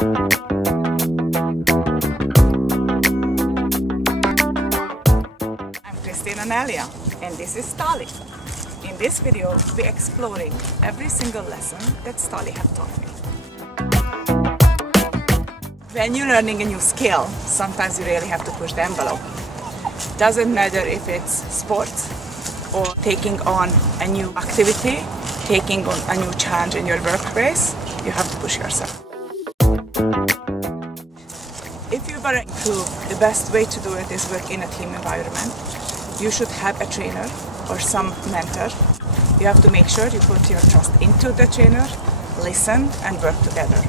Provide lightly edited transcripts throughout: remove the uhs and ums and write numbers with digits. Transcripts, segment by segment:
I'm Christina Nelia, and this is Stali. In this video, we're exploring every single lesson that Stali have taught me. When you're learning a new skill, sometimes you really have to push the envelope. Doesn't matter if it's sports or taking on a new activity, taking on a new challenge in your workplace, you have to push yourself. If you want to improve, the best way to do it is work in a team environment. You should have a trainer or some mentor. You have to make sure you put your trust into the trainer, listen and work together.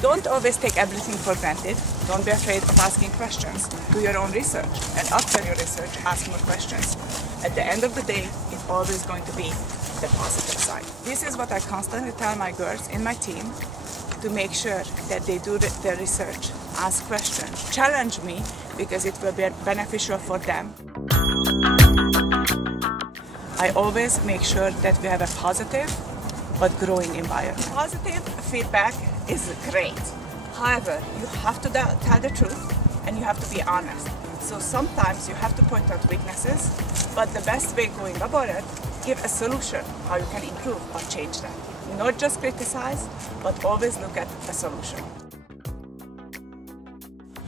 Don't always take everything for granted. Don't be afraid of asking questions. Do your own research, and after your research, ask more questions. At the end of the day, it's always going to be the positive side. This is what I constantly tell my girls in my team, to make sure that they do their research, ask questions, challenge me, because it will be beneficial for them. I always make sure that we have a positive but growing environment. Positive feedback is great. However, you have to tell the truth and you have to be honest. So sometimes you have to point out weaknesses, but the best way going about it, give a solution how you can improve or change that. Not just criticize, but always look at a solution.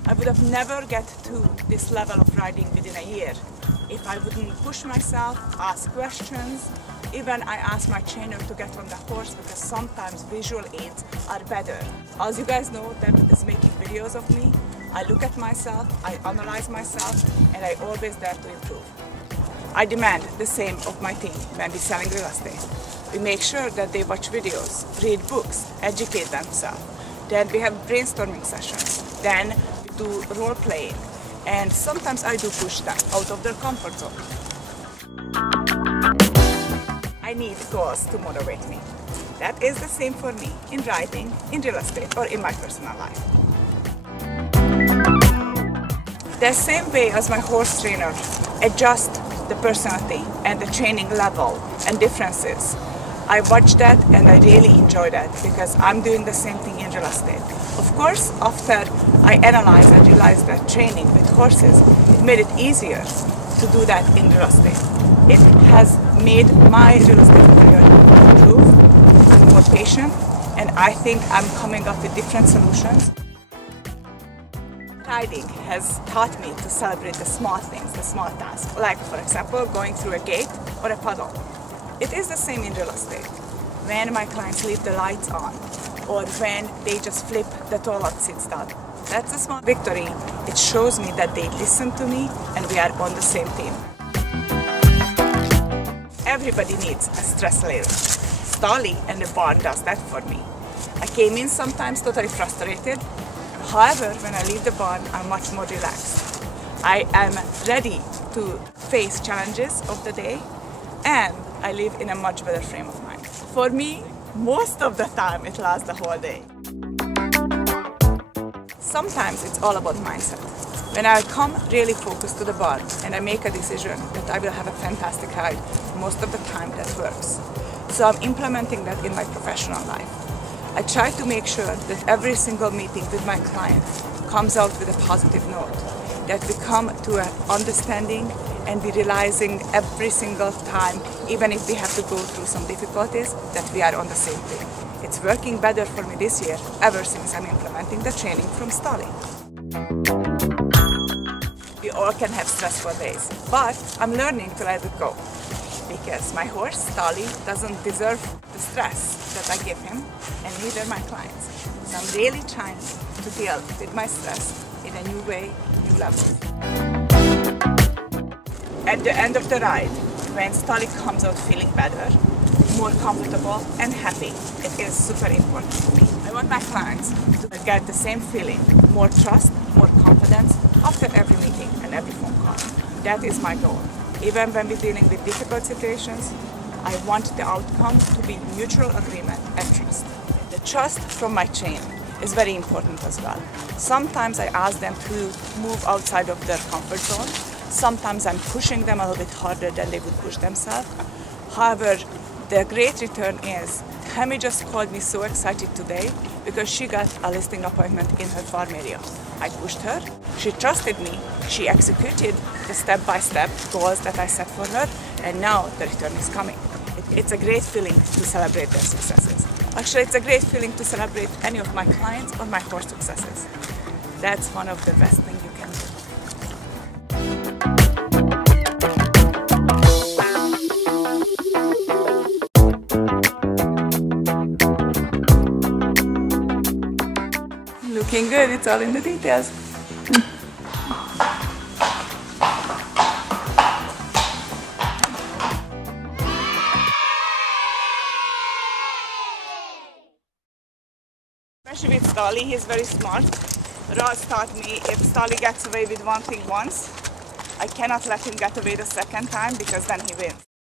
I would have never get to this level of riding within a year if I wouldn't push myself, ask questions. Even I ask my trainer to get on the horse because sometimes visual aids are better. As you guys know, that is making videos of me. I look at myself, I analyze myself, and I always dare to improve. I demand the same of my team when we're selling real estate. We make sure that they watch videos, read books, educate themselves. Then we have brainstorming sessions. Then we do role playing. And sometimes I do push them out of their comfort zone. I need goals to motivate me. That is the same for me in writing, in real estate, or in my personal life. The same way as my horse trainer adjusts the personality and the training level and differences. I watch that and I really enjoy that because I'm doing the same thing in real estate. Of course, after I analyze and realize that training with horses, it made it easier to do that in real estate. It has made my real estate career improve. I'm more patient, and I think I'm coming up with different solutions. Riding has taught me to celebrate the small things, the small tasks, like for example, going through a gate or a puddle. It is the same in real estate. When my clients leave the lights on, or when they just flip the toilet seats down. That's a small victory. It shows me that they listen to me and we are on the same team. Everybody needs a stress reliever. Stali and the barn does that for me. I came in sometimes totally frustrated. However, when I leave the barn, I'm much more relaxed. I am ready to face challenges of the day, and I live in a much better frame of mind. For me, most of the time it lasts the whole day. Sometimes it's all about mindset. When I come really focused to the barn and I make a decision that I will have a fantastic ride, most of the time that works. So I'm implementing that in my professional life. I try to make sure that every single meeting with my client comes out with a positive note, that we come to an understanding and we're realizing every single time, even if we have to go through some difficulties, that we are on the same thing. It's working better for me this year, ever since I'm implementing the training from Stali. We all can have stressful days, but I'm learning to let it go. Because my horse, Stali, doesn't deserve the stress that I give him, and neither my clients. So I'm really trying to deal with my stress in a new way, new level. At the end of the ride, when Stali comes out feeling better, more comfortable and happy, it is super important for me. I want my clients to get the same feeling, more trust, more confidence after every meeting and every phone call. That is my goal. Even when we're dealing with difficult situations, I want the outcome to be mutual agreement and trust. The trust from my team is very important as well. Sometimes I ask them to move outside of their comfort zone. Sometimes I'm pushing them a little bit harder than they would push themselves. However, the great return is Hemi just called me so excited today because she got a listing appointment in her farm area. I pushed her, she trusted me, she executed the step-by-step goals that I set for her, and now the return is coming. It's a great feeling to celebrate their successes. Actually, it's a great feeling to celebrate any of my clients or my horse successes. That's one of the best things you can do. Looking good, it's all in the details. Especially with Stali, he's very smart. Ross taught me if Stali gets away with one thing once, I cannot let him get away the second time because then he wins.